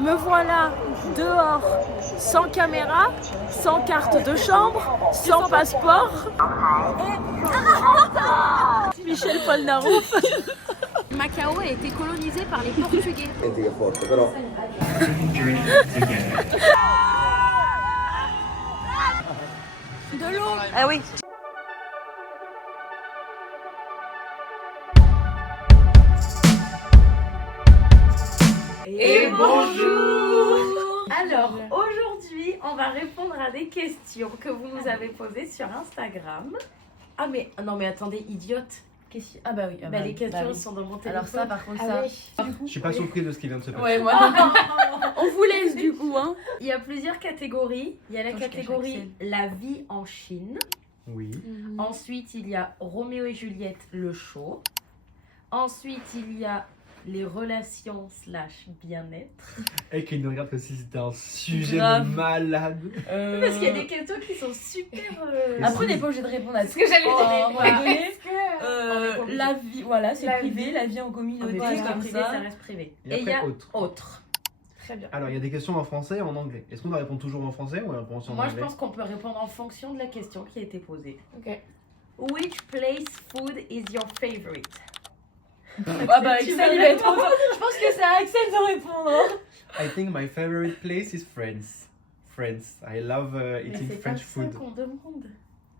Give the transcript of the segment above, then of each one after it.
Me voilà dehors, sans caméra, sans carte de chambre, sans passeport. Michel Polnareff. Macao a été colonisé par les Portugais. De l'eau. Ah oui. Et bonjour. Alors aujourd'hui on va répondre à des questions que vous nous avez posées sur Instagram. Ah mais non mais attendez, idiote. Ah bah oui. Les questions sont dans mon téléphone. Alors ça par contre Je suis pas surpris de ce qui vient de se passer. Ouais moi. On vous laisse du coup hein. Il y a plusieurs catégories. Il y a la Attends, je catégorie La vie en Chine. Oui. Ensuite il y a Roméo et Juliette le show. Ensuite il y a les relations / bien-être. Et qu'il nous regarde comme si c'était un sujet Grave. de malade. Parce qu'il y a des questions qui sont super... Après on n'est pas obligé de répondre à C'est ce que j'allais à un dire. moment donné. Est-ce que... La vie, voilà, c'est La privé, vie. la vie en communauté, Voilà, comme privé, ça. ça reste privé. Et Et il y a après, autre. autre. Très bien. Alors, il y a des questions en français et en anglais. Est-ce qu'on doit répondre toujours en français ou on répond aussi en Moi, anglais? je pense qu'on peut répondre en fonction de la question qui a été posée. Ok. Which place food is your favorite? Ah bah Axel il va être content. Je pense que c'est à Axel de répondre. Hein. I think my favorite place is France. France. I love eating French food. qu'on demande.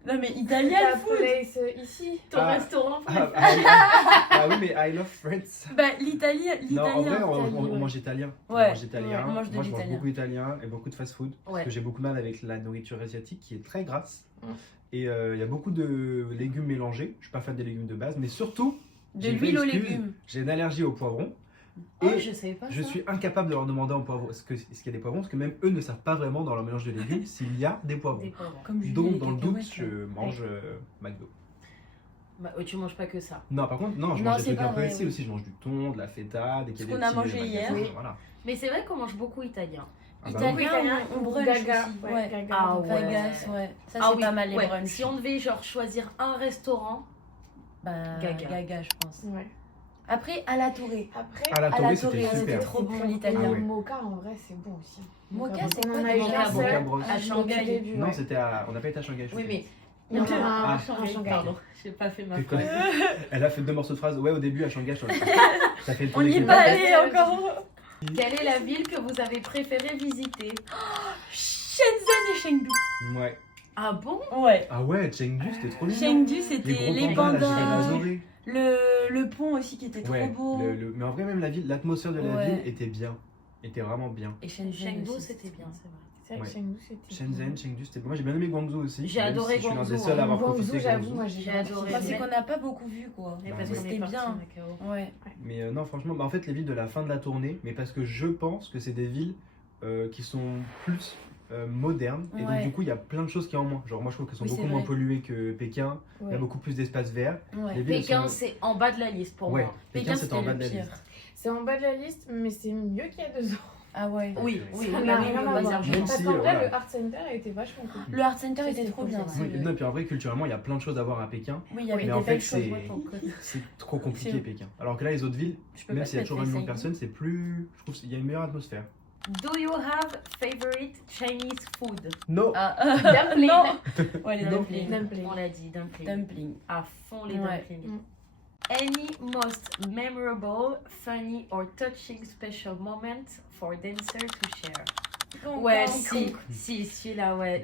Non mais italien La food. place ici. Ton Ah. restaurant Ah, préféré. ah oui, mais I love France. Bah l'Italie. Non, en vrai, L'italien. on mange italien. Ouais. On mange italien. Ouais, on mange de Moi, je mange l'italien. beaucoup italien et beaucoup de fast-food. Parce Ouais. que j'ai beaucoup de mal avec la nourriture asiatique qui est très grasse. Mm. Et il y a beaucoup de légumes mélangés. Je suis pas fan des légumes de base, mais surtout, De j'ai une l'huile aux excuse, légumes. j'ai une allergie aux poivrons. Oh, Et je savais pas je ça. suis incapable de leur demander en poivron est-ce qu'il y a des poivrons, parce que même eux ne savent pas vraiment dans leur mélange de légumes s'il y a des poivrons. Des poivrons. Comme Julie Donc, et dans le cacahuètes, doute, je mange McDo. Bah, tu manges pas que ça. Non, par contre, non, je Non, mange des c'est trucs pas un peu vrai, healthy oui. aussi. Je mange du thon, de la feta, des Ce qu'on a mangé hier. Oui. Voilà. Mais c'est vrai qu'on mange beaucoup italien. Ah bah Italien, oui. Italien, on brunch Gaga. aussi. Ouais, Ouais. Gaga. Ah ouais. Fagas, ouais. Ça c'est oui, pas mal les ouais. brunchs. Si on devait genre choisir un restaurant, Bah Gaga. Gaga je pense. Ouais. Après à la Tourée. Après, À la À la Torre, Torre, c'était c'était super. trop bon Et l'italien. Ah ouais. le mocha, en vrai, c'est bon aussi. Mocha, c'est on quoi en a du eu mocha? un Mocha seul. Bros. À Shanghai. Au début, Non, ouais. c'était à... on n'a pas été à Shanghai. je oui sais mais Il y en a Ah. un à Shanghai. Pardon, j'ai pas fait ma plus. phrase. Elle a fait 2 morceaux de phrase. Ouais, au début à Shanghai. Ça fait le tour On des n'y est kilomètres. pas allé encore. Quelle est la ville que vous avez préféré visiter? Shenzhen et Chengdu. Ouais. Ah bon? Ouais. Ah ouais, Chengdu, c'était trop mignon. Chengdu Les c'était gros les pandas, là, j'ai pandas. adoré. Le pont aussi qui était trop Ouais, beau. mais en vrai, même la ville, l'atmosphère de la Ouais. ville était bien. Était vraiment bien. Et Shenzhen Chengdu aussi, c'était bien, c'est vrai. C'est vrai que Ouais. Chengdu, c'était. Shenzhen, Chengdu, c'était bon. Moi, j'ai bien aimé Guangzhou aussi. J'ai même adoré si je suis l'un Guangzhou, des seuls à hein. avoir Guangzhou, profité de j'avoue, Guangzhou. moi J'ai j'ai adoré. Parce qu'on n'a pas beaucoup vu quoi. Mais Bah parce ouais. qu'on est C'était parti bien. à Macao. Ouais. Mais non, franchement, en fait, les villes de la fin de la tournée, mais parce que je pense que c'est des villes qui sont plus modernes. Et donc, Ouais. du coup, il y a plein de choses qui en moins. Genre, moi, je trouve qu'elles sont Oui, beaucoup c'est moins vrai. polluées que Pékin. Il y a Ouais. beaucoup plus d'espaces verts. Ouais. Les villes, elles Pékin sont- c'est en bas de la liste pour Ouais, moi. Pékin, c'était en bas de la pire. liste. C'est en bas de la liste, mais c'est mieux qu'il y a 2 ans. Ah ouais. Oui, oui, Ça oui, n'a oui, rien oui, à vas-y, voir. argumente. Même Parce si, qu'en vrai, voilà. le Art Center était vachement cool. Le Art Center Ça, était c'est trop cool, bien. ça. Oui, non, et puis en vrai, culturellement, il y a plein de choses à voir à Pékin. Oui, il y avait Mais des en fait, belles choses. c'est trop compliqué, C'est- Pékin. Alors que là, les autres villes, Je peux même pas s'il y a te toujours un mettre million de les personnes, c'est plus. Je trouve qu'il y a une meilleure atmosphère. Do you have favorite Chinese food? Non! Ah, Dumpling. non. Ouais, les Non. dumplings. Dumpling. On l'a dit, dumpling. Dumpling. À fond les Ouais. dumplings. Mm. Any most memorable, funny or touching special moment for dancer to share? Ouais, si, celui-là, ouais.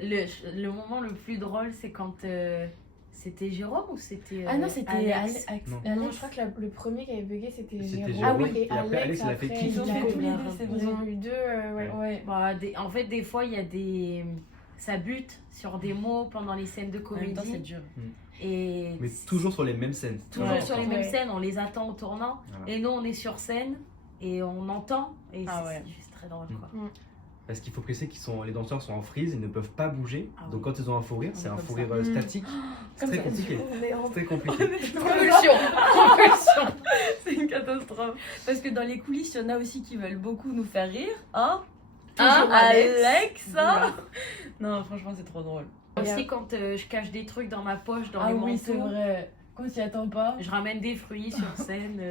Le moment le plus drôle, c'est quand c'était Jérôme ou c'était Ah non, c'était Alex? Non. Non, je crois que le premier qui avait bugué c'était C'était Jérôme. Ah oui, et et après, Alex, il a fait après, kiff. Ils ont il a- fait tous les deux, c'est Ils vrai. ont eu 2, ouais. Ouais. Bah, en fait, des fois, il y a des... Ça bute sur des mots pendant les scènes de En même temps, c'est comédie. dur. Et Mais toujours sur les mêmes scènes. toujours Ouais. sur les mêmes Ouais. scènes, on les attend au tournant. Voilà. Et nous, on est sur scène et on entend. Et Ah c'est ouais. juste très drôle, quoi. Parce qu'il faut préciser que les danseurs sont en freeze, ils ne peuvent pas bouger. Ah Donc oui. quand ils ont un fou rire, On c'est est un comme fou ça. rire statique. C'est Comme très ça, compliqué. On est en C'est très compliqué. Convulsion. Convulsion. C'est une catastrophe. Parce que dans les coulisses, il y en a aussi qui veulent beaucoup nous faire rire. Hein Hein, Alex hein Non, franchement, c'est trop drôle. Aussi, quand je cache des trucs dans ma poche, dans Ah les oui, c'est manteaux, vrai. Quand on s'y attend pas, je ramène des fruits sur scène.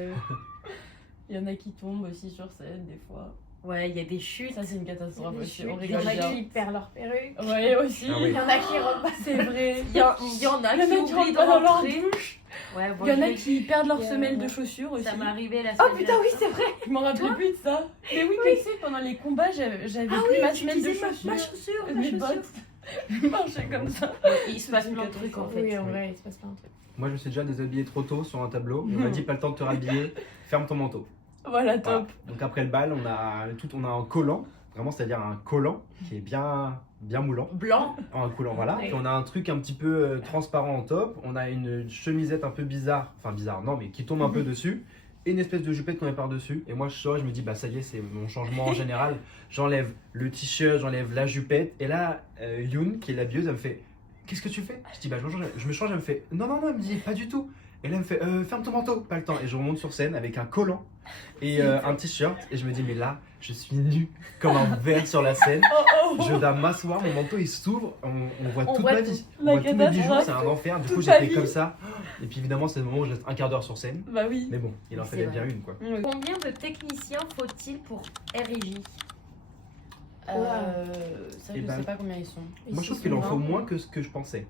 il y en a qui tombent aussi sur scène des fois. Ouais, il y a des chutes. Ça, c'est une catastrophe Il y a des aussi. chutes, On il y en rigole a bien. qui perdent leur perruque. Ouais, aussi. Ah oui. Il y en a qui repassent. C'est vrai. Il y en a Il qui y en a qui oublient rentrent de pas dans leur rentrer. douche. Ouais, bon, Il y en a je- qui perdent leur Il y a- semelle de chaussures aussi. Ça m'est arrivé la Oh semaine putain, oui, c'est vrai. Je m'en rappelais plus de ça. Mais oui, tu sais, pendant les combats, j'avais Ah plus oui, ma tu semelle de disais chaussures. ma chaussure, ma Mes chaussure. bottes. Je marchais comme ça. Il se passe plein de trucs en fait. Oui, en vrai, il se passe plein de trucs. Moi, je me suis déjà déshabillé trop tôt sur un tableau. Et on m'a dit pas le temps de te rhabiller, ferme ton manteau. Voilà, Voilà. top. Donc après le bal, on a un collant, vraiment, c'est-à-dire un collant qui est bien moulant. Blanc. Un collant, voilà. Ouais. Puis on a un truc un petit peu transparent en top. On a une chemisette un peu bizarre, enfin bizarre, non, mais qui tombe un peu dessus. Et une espèce de jupette qu'on met par-dessus. Et moi, je sors et je me dis, bah ça y est, c'est mon changement en général. J'enlève le t-shirt, j'enlève la jupette. Et là, Yoon, qui est l'habilleuse, elle me fait, qu'est-ce que tu fais? Je dis, bah je me change. Elle me fait, non, non, non, elle me dit, pas du tout. Et là, elle me fait, ferme ton manteau, pas le temps. Et je remonte sur scène avec un collant et un t-shirt. Et je me dis, mais là, je suis nu comme un verre sur la scène. Oh, oh, Je dois m'asseoir, mon manteau il s'ouvre, on voit toute voit ma tout. vie. La On voit tous mes bijoux, catastrophe. c'est un enfer. Du coup, Toute j'ai ta fait vie. comme ça. Et puis évidemment, c'est le moment où je reste un quart d'heure sur scène. Bah oui. Mais bon, il en C'est fallait vrai. bien une quoi. Combien de techniciens faut-il pour RJ? Ça, Eh je ben, sais pas combien ils sont. Moi, je trouve qu'il en faut moins que ce que je pensais.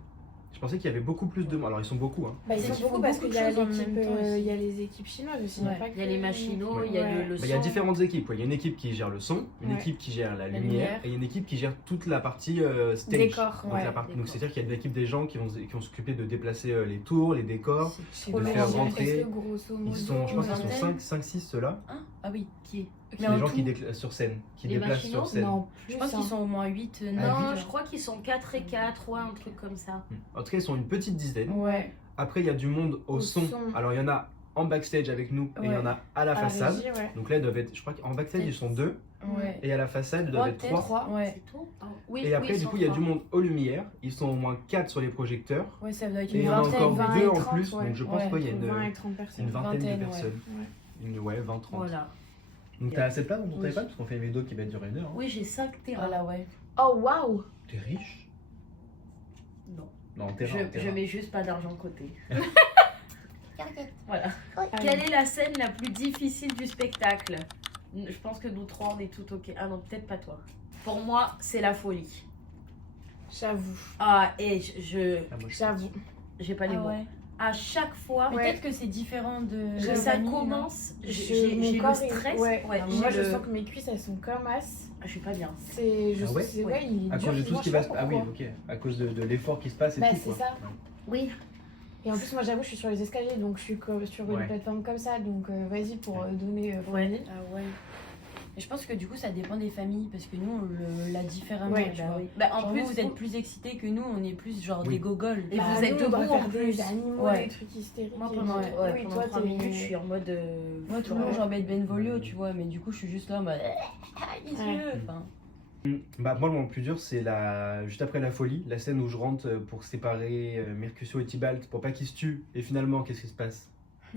Je pensais qu'il y avait beaucoup plus de monde. Alors, ils sont beaucoup, hein. Bah, ils C'est sont qu'ils beaucoup font parce beaucoup qu'il de y a choses en même l'équipe, temps aussi. il y a les équipes chinoises aussi. Ouais. Il y a les machinaux, il y a le Bah, il y a son. différentes équipes. Ouais. Il y a une équipe qui gère le son, une Ouais. équipe qui gère la La lumière, lumière. et une équipe qui gère toute la partie stage. Décor, Donc, ouais, donc décor. c'est-à-dire qu'il y a une équipe des gens qui vont s'occuper de déplacer les tours, les décors. C'est Trop de long. faire Est-ce rentrer. que grosso modo, Ils sont, je pense une qu'ils sont vingtaine. 5, 6 ceux-là. Hein Ah oui, qui est C'est les gens qui déplacent sur scène, qui Les déplacent machinaux, sur scène. Non, plus. Je pense qu'ils sont au moins 8, 9. Non, je crois qu'ils sont 4 et 4, ouais, un truc comme ça. En tout cas, ils sont une petite dizaine. Ouais. Après, il y a du monde au Au son. son. Alors, il y en a en backstage avec nous et il y Ouais. en a à la À la façade. régie, ouais. Donc là, ils doivent être, je crois qu'en backstage, ils sont 2 Ouais. et à la façade, ils doivent être 3. 3. Ouais. C'est tout? Ah, oui, Et après, oui, du ils coup, il y a sont du trois. monde aux lumières. Ils sont au moins 4 sur les projecteurs. Ouais, ça doit être Et il une y en a vingtaine. encore 20 2 et en 30, plus. ouais. Donc je pense Ouais, qu'il y a 20 et une 30 personnes. vingtaine Vingtaine, de ouais. personnes. Ouais, 20, 30. Voilà. Donc t'as assez de place dans ton Oui. téléphone parce qu'on fait une vidéo qui va durer 1 heure. Hein. Oui, j'ai 5 terrains. Voilà, ouais. Oh waouh! T'es riche? Non. Non, terrain, Je mets juste pas d'argent de côté. Voilà. Quelle est la scène la plus difficile du spectacle? Je pense que nous trois, on est tout ok. Ah non, peut-être pas toi. Pour moi, c'est la folie. J'avoue. Ah, et Ah, moi, je J'avoue. j'ai pas les Ah mots. ouais. À chaque fois Mais Ouais. peut-être que c'est différent de. que de ça Vanille, non commence, Mon j'ai corps le est- stress. Ouais. Ouais, Alors, j'ai moi, je le- sens que mes cuisses, elles sont comme as. Ah, je suis pas bien. C'est. Ah ouais c'est- Ouais. il est À dur, cause de tout moi, ce qui je va sais se pas Ah oui, pourquoi. ok. À cause de l'effort qui se passe et Bah, tout. c'est quoi. ça. Oui. Et en plus, moi, j'avoue, je suis sur les escaliers, donc je suis sur une Ouais. plateforme comme ça. Donc, vas-y pour donner. Ouais. Ah ouais. Et je pense que du coup, ça dépend des familles parce que nous, on l'a différemment. Ouais, tu Bah vois. oui. Bah, en Genre, plus, vous êtes plus excités que nous, on est plus genre Oui. des gogoles. Et Bah, vous êtes nous, on doit debout en faire plus. des animaux, Ouais. des trucs hystériques. Moi, et pendant, tout. ouais, Oui, pendant toi, 3 t'es- minutes, je suis en mode. Moi, tout le long, j'en mets de Benvolio, tu vois, mais du coup, je suis juste là en mode. Qu'est-ce que tu veux Enfin, Bah, moi, le moment le plus dur, c'est juste après la folie, la scène où je rentre pour séparer Mercutio et Tybalt pour pas qu'ils se tuent. Et finalement, qu'est-ce qui se passe?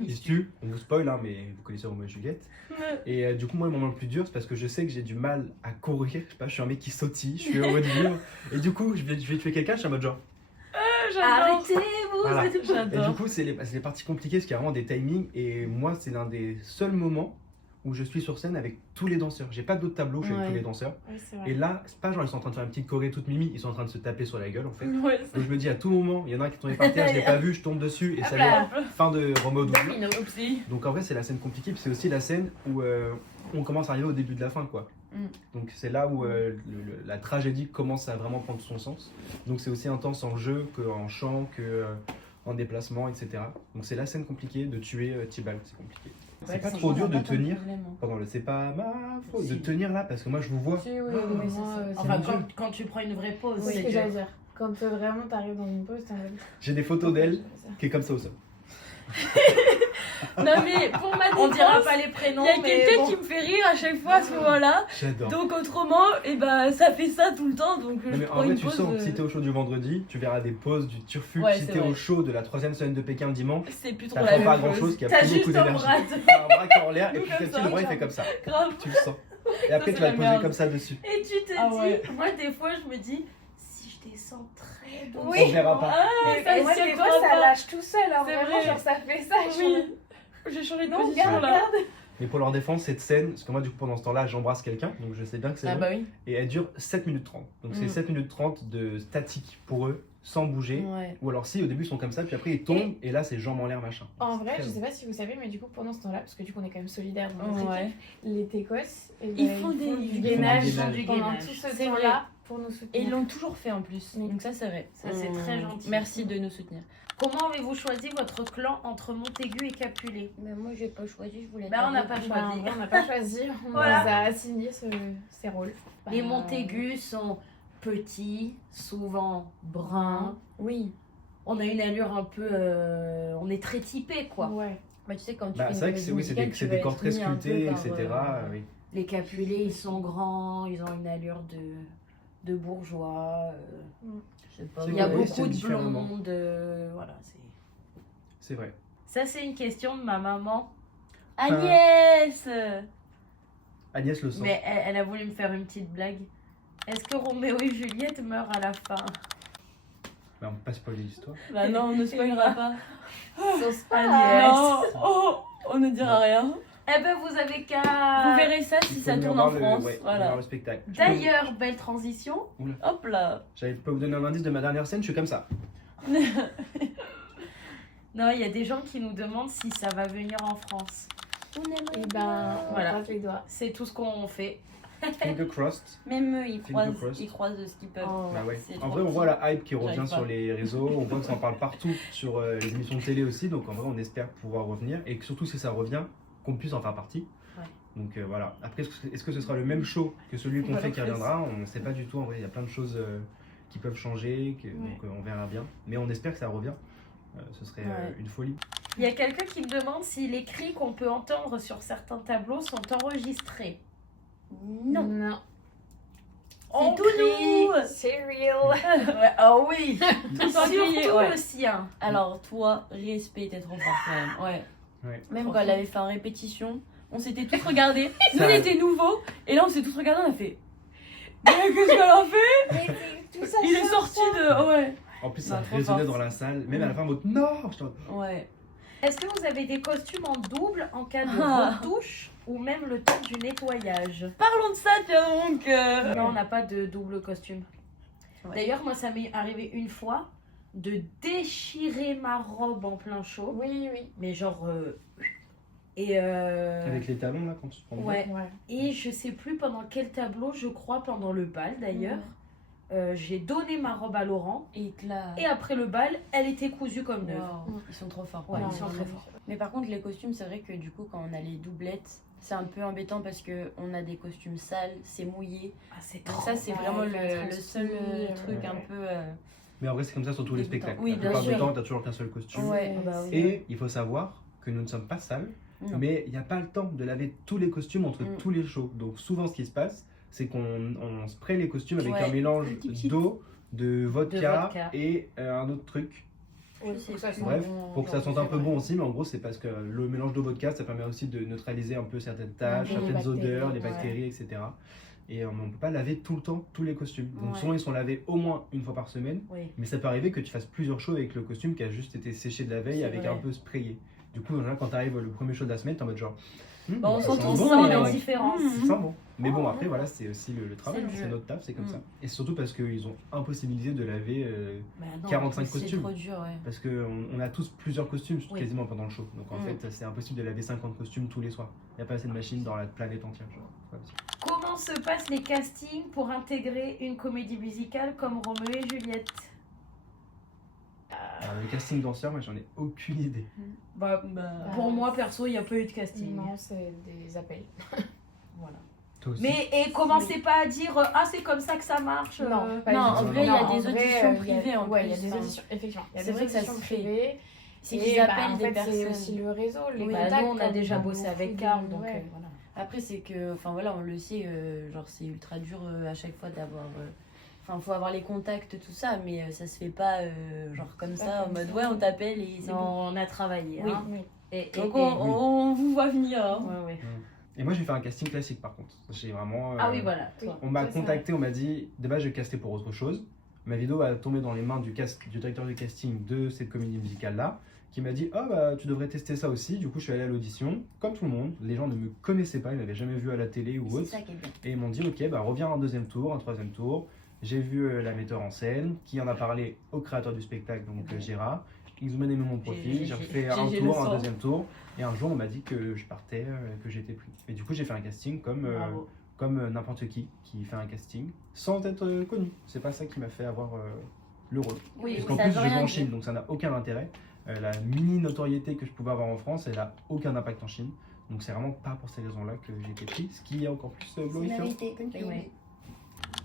Ils se tuent. On vous spoil, hein, mais vous connaissez Roméo et Juliette. Et du coup, moi, le moment le plus dur, c'est parce que je sais que j'ai du mal à courir. Je sais pas, je suis un mec qui sautille, je suis heureux de vivre. Et du coup, je vais tuer quelqu'un, je suis en mode genre. Arrêtez-vous, Voilà. c'est tout. Et du J'adore. coup, c'est les parties compliquées parce qu'il y a vraiment des timings. Et moi, c'est l'un des seuls moments où je suis sur scène avec tous les danseurs. J'ai pas d'autres tableaux, je suis avec Ouais. tous les danseurs. Ouais, c'est vrai. Et là, c'est pas genre ils sont en train de faire une petite choré toute mimi, ils sont en train de se taper sur la gueule en fait. Donc Ouais, je me dis à tout moment, il y en a un qui est tombé par terre, je l'ai pas vu, je tombe dessus et ça y est, là. fin de Roméo double. Domino. Oupsie. Donc en vrai, c'est la scène compliquée, puis c'est aussi la scène où on commence à arriver au début de la fin quoi. Donc c'est là où la tragédie commence à vraiment prendre son sens. Donc c'est aussi intense en jeu qu'en chant, en déplacement, etc. Donc c'est la scène compliquée de tuer Tybalt, c'est compliqué. Ouais, C'est pas franchement, trop dur on a de pas tant de tenir problème, hein. pendant le c'est pas ma faute, de Si. tenir là parce que moi je vous vois. Si, oui, Oh, mais oui, c'est moi, ça. c'est Enfin, mon Dieu. quand tu prends une vraie pause, c'est ce c'est que j'allais dur. dire. Quand vraiment t'arrives dans une pause, t'es en mode. J'ai des photos d'elle qui est comme ça au sol. Non, mais pour ma On dira défense, pas les il prénoms, y a mais quelqu'un bon. qui me fait rire à chaque fois à ce moment-là. J'adore. Donc autrement, et ben ça fait ça tout le temps. Donc Non, je mais en prends vrai, une tu pause. sens que si t'es au show du vendredi, tu verras des pauses du turfu. Ouais, si c'est t'es vrai. au show de la 3e semaine de Pékin le dimanche, C'est plus trop t'apprends la pas même grand chose. chose, qu'il y a T'as plus beaucoup juste un d'énergie. bras. T'as un bras qui est en l'air et Nous, puis comme petit à ça, petit le bras il genre. fait comme ça. Grave. Tu le sens. Et après c'est tu vas la te poser merde. comme ça dessus. Et tu te Ah dis, ouais. moi des fois je me dis, si je descends très doucement. On verra pas. Ah, ça Mais moi, se des fois, tiendra ça pas. lâche tout seul. Hein, C'est vraiment, vrai. genre, ça fait ça. je suis en Oui. mode, J'ai changé de Non, position regarde, là. regarde. Mais pour leur défense, cette scène, parce que moi, du coup, pendant ce temps-là, j'embrasse quelqu'un, donc je sais bien que c'est Ah long. bah oui. Et elle dure 7 minutes 30. Donc c'est 7 minutes 30 de statique pour eux, sans bouger. Ouais. Ou alors si, au début, ils sont comme ça, puis après, ils tombent, et là, c'est jambes en l'air, machin. En vrai, Très je long. sais pas si vous savez, mais du coup, pendant ce temps-là, parce que du coup, on est quand même solidaires dans notre Ouais. équipe, les Técos, Ils font du du gainage. gainage Du pendant gainage. tout ce C'est temps-là pour nous Et soutenir. ils l'ont toujours fait en plus. Oui. Donc ça, c'est vrai. Ça, c'est très gentil. Merci de nous soutenir. Comment avez-vous choisi votre clan entre Montaigu et Capulet? Mais moi, j'ai pas choisi, je voulais. Bah, on n'a pas pas dire. Bah, en choisi. vrai, on n'a pas choisi, on Voilà. nous a assigné ces rôles. Les Bah, Montaigus sont petits, souvent bruns. Oui. On a une allure un peu... on est très typé, quoi. Ouais. Bah, tu sais, quand tu Bah, fais c'est une vrai que c'est comédie musicale, tu c'est vas des être corps très mis un peu sculptés, par, etc. Oui. Les Capulets, ils sont grands, ils ont une allure de bourgeois. Je sais pas. C'est Il y a vrai, beaucoup c'est de différemment. blondes. Voilà, c'est... C'est vrai. Ça, c'est une question de ma maman. Agnès Agnès le sent. Mais elle a voulu me faire une petite blague. Est-ce que Roméo et Juliette meurent à la fin? Bah, on peut pas spoiler l'histoire. Bah non, on ne spoilera pas. Agnès. Non, oh, on ne dira rien. Eh ben, vous avez Vous qu'à... verrez ça Il si faut ça venir tourne en voir France. ouais, Voilà. voir le spectacle. D'ailleurs, belle transition. Hop là. Je peux vous donner un indice de ma dernière scène, je suis comme ça. Non, il y a des gens qui nous demandent si ça va venir en France. On aimerait Et bien. ben, on Voilà. croise les doigts. C'est tout ce qu'on fait. Finger crossed. Même eux, ils Finger croisent crossed. ce qu'ils peuvent. Oh, Bah ouais. C'est En trop vrai, on petit. voit la hype qui revient J'arrive sur pas. les réseaux, on voit que ça en parle partout sur les émissions de télé aussi, donc en vrai, on espère pouvoir revenir et que surtout si ça revient, qu'on puisse en faire partie. Ouais. Donc voilà. Après, est-ce que ce sera le même show que celui qu'on Voilà, fait qui presque. reviendra? On ne sait pas du tout. En vrai, il y a plein de choses qui peuvent changer, donc on verra bien. Mais on espère que ça revient. Ce serait Ouais. une folie. Il y a quelqu'un qui me demande si les cris qu'on peut entendre sur certains tableaux sont enregistrés. Non. Non. On tout crie. nous. C'est real. Ouais, oh oui. Tout en crier, Surtout ouais. le sien. Alors, toi, respect, t'es trop fort quand même. Ouais. Ouais. Même quand elle avait fait en répétition, on s'était tous regardés. Nous, Ça- on était nouveaux. Et là, on s'est tous regardés, on a fait. Mais qu'est-ce qu'elle a fait? Tout ça, Il est sorti de. Ouais. En plus, Non, ça trop résonnait fort. dans la salle. Même à la fin, en mode non. Ouais. Est-ce que vous avez des costumes en double en cas de Ah. retouche ou même le temps du nettoyage? Parlons de ça, tiens donc. Non, on n'a pas de double costume. Ouais. D'ailleurs, moi, ça m'est arrivé une fois de déchirer ma robe en plein chaud. Oui, oui. Mais genre... et Avec les talons là, quand tu te prends. ouais. Ouais. Et je sais plus pendant quel tableau, je crois pendant le bal d'ailleurs. J'ai donné ma robe à Laurent. Et là. Et après le bal, elle était cousue comme neuve. Wow. Ils sont trop forts. Ouais, Non, ils sont non, très non. forts. Mais par contre, les costumes, c'est vrai que du coup, quand on a les doublettes, c'est un peu embêtant parce qu'on a des costumes sales, c'est mouillé. Ah, c'est Donc trop. ça, c'est ouais, vraiment le le seul truc ouais. un peu. Mais en vrai, c'est comme ça sur tous les Dégoûtant. spectacles. Oui, La bien plupart du sûr. temps, t'as toujours qu'un seul costume. Ouais. Ah bah oui. Et il faut savoir que nous ne sommes pas sales, Non. mais il n'y a pas le temps de laver tous les costumes entre Mm. tous les shows. Donc souvent, ce qui se passe, c'est qu'on spraye les costumes avec Ouais, un mélange un petit shit. d'eau, de vodka, vodka. et un autre truc. Oui, sais pour que ça plus. sente Bref, bon, pour que ça genre, sente un c'est peu vrai. bon aussi, mais en gros, c'est parce que le mélange d'eau vodka, ça permet aussi de neutraliser un peu certaines taches, Les certaines bactéries, odeurs, les ouais. bactéries, etc. Et on ne peut pas laver tout le temps tous les costumes. Donc Ouais. souvent, ils sont lavés au moins une fois par semaine. Oui. Mais ça peut arriver que tu fasses plusieurs shows avec le costume qui a juste été séché de la veille C'est avec vrai. un peu sprayé. Du coup, en général, quand tu arrives le premier show de la semaine, t'es en mode genre. Bah, on ça sent sent on bon, sent mais la ouais. différence. Mhm. Ça sent bon. Mais bon, Oh, après, ouais. voilà, c'est aussi le travail, C'est le hein, jeu. c'est notre taf, c'est comme Mm. ça. Et surtout parce qu'ils ont impossibilité de laver Bah non. 45 C'est costumes. trop dur, ouais. Parce qu'on a tous plusieurs costumes Oui. quasiment pendant le show. Donc en Mm. fait, c'est impossible de laver 50 costumes tous les soirs. Il n'y a pas assez de machines dans la planète entière. Genre. C'est pas possible. Comment se passent les castings pour intégrer une comédie musicale comme Roméo et Juliette? Le casting danseur, moi, j'en ai aucune idée. Bah, pour moi, perso, il n'y a pas eu de casting. Non, c'est des appels. Voilà. Toi aussi. Mais et commencez pas à dire ah c'est comme ça que ça marche. Non, pas Non, du en tout. vrai, il y a Non, des en vrai, auditions il y a- privées, en Ouais, il y a plus, des enfin. auditions, effectivement. Il y a C'est des vrai que ça auditions se fait. privées. C'est Et qu'ils bah, appellent en des fait, personnes. C'est aussi le réseau, les Oui. Bah, contacts. nous on a comme déjà beaucoup bossé avec de- Carl donc ouais. voilà. Après, c'est que, enfin voilà, on le sait, genre c'est ultra dur à chaque fois d'avoir. Enfin, faut avoir les contacts, tout ça, mais ça se fait pas genre comme Pas ça, en comme mode ça. ouais, on t'appelle et c'est bon. Non, on a travaillé. Oui. Hein. Oui. Et, Donc et- on vous voit venir. Hein. Ouais, ouais. Et moi, j'ai fait un casting classique par contre. J'ai vraiment. Ah oui voilà. Oui. Toi. On m'a Ça, c'est contacté, on m'a dit de base, je castais pour autre chose. Ma vidéo a tombé dans les mains du directeur de casting de cette comédie musicale-là, qui m'a dit « Oh bah tu devrais tester ça aussi ». Du coup je suis allé à l'audition, comme tout le monde. Les gens ne me connaissaient pas, ils m'avaient jamais vu à la télé ou C'est autre. ça qui est bien. Et ils m'ont dit « Ok, bah reviens un deuxième tour, un troisième tour ». J'ai vu la metteur en scène, qui en a parlé au créateur du spectacle, donc Gérard. Ils ont aimé mon profil, j'ai fait un tour, un deuxième tour. Et un jour on m'a dit que je partais, que j'étais pris. Et du coup j'ai fait un casting comme n'importe qui fait un casting, sans être connu. C'est pas ça qui m'a fait avoir le rôle. Oui, Parce qu'en ça plus, veut je vis rien en dire. Chine, donc ça n'a aucun intérêt. La mini notoriété que je pouvais avoir en France, elle n'a aucun impact en Chine. Donc c'est vraiment pas pour ces raisons-là que j'ai été pris, ce qui est encore plus C'est la glorifiant. vérité. Thank you. Ouais.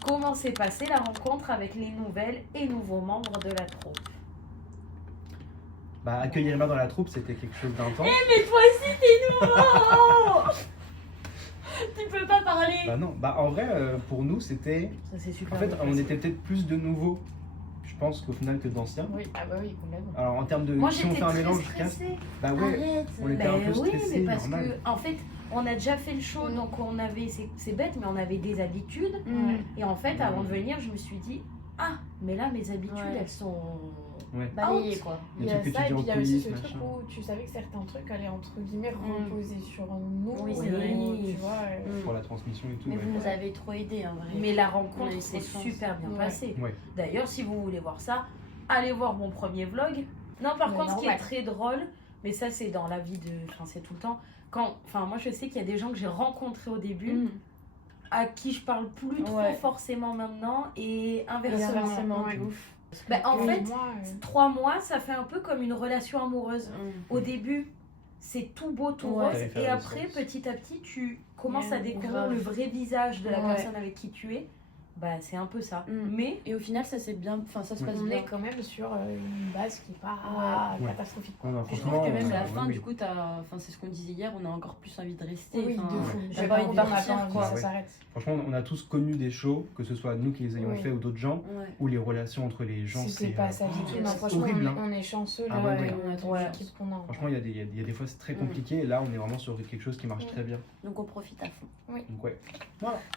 Comment s'est passée la rencontre avec les nouvelles et nouveaux membres de la troupe? Bah, accueillir Emma dans la troupe, c'était quelque chose d'intense. Mais toi aussi t'es nouveau. Tu peux pas parler. Bah non, bah en vrai, pour nous, c'était... Ça c'est super. En fait, bien on passé. était peut-être plus de nouveaux, je pense, qu'au final que d'anciens. Oui, ah bah oui, complètement. Alors en termes de... Moi si on j'étais fait un très mélange, je casse. stressée. Bah ouais, Arrête. on était Ben un peu oui, stressés, mais parce normal. que en fait, on a déjà fait le show, Mm. donc on avait, c'est bête, mais on avait des habitudes. Mm. Et en fait, Mm. avant de venir, je me suis dit, ah, mais là, mes habitudes, Ouais. elles sont. Ouais. Balayé quoi. Des Il y a trucs que ça, tu et dis puis en il y a aussi coulisses, ce truc machin. où tu savais que certains trucs allaient entre guillemets Mm. reposer sur nous. Oui, c'est et vrai. tu vois. Pour la transmission et tout. Mais ouais. vous nous avez trop aidé en vrai. Mais la On a rencontre eu s'est trop de chance. super bien Ouais. passée. Ouais. D'ailleurs, si vous voulez voir ça, allez voir mon premier vlog. Non, par Mais contre, ce qui est normal. très drôle, mais ça, c'est dans la vie de. Enfin, c'est tout le temps. Enfin, moi, je sais qu'il y a des gens que j'ai rencontrés au début, Mm. à qui je parle plus trop Ouais. forcément maintenant, et Et inversement. inversement, de ouais. ouf. Bah, en Oui, fait, moi, 3 mois, ça fait un peu comme une relation amoureuse. Mm. Au début, c'est tout beau, tout Ouais. rose, T'avais fait et la après, naissance. petit à petit, tu commences à Ouais, découvrir grave. le vrai visage de la Ouais. personne avec qui tu es. Bah, c'est un peu ça. Mm. Mais Et au final ça s'est bien, enfin ça se Ouais. passe on bien. est quand même sur une base qui n'est pas Ouais. catastrophique. Non, non, Je franchement, trouve que même la ouais, fin, oui. du coup, enfin, c'est ce qu'on disait hier, on a encore plus envie de rester. Oui, enfin, de fou. t'as J'ai pas pas envie envie de de partir, partir, quoi. ça Ouais. s'arrête. Franchement, on a tous connu des shows, que ce soit nous qui les ayons Oui. fait ou d'autres gens, Ouais. où les relations entre les gens, C'est pas ça du tout. c'est Non, franchement, horrible, hein. on est chanceux Ah là, ouais, on a toute ouais. l'équipe qu'on a. Franchement, il y a des fois c'est très Mm. compliqué, et là on est vraiment sur quelque chose qui marche Mm. très bien. Donc on profite à fond. Donc ouais.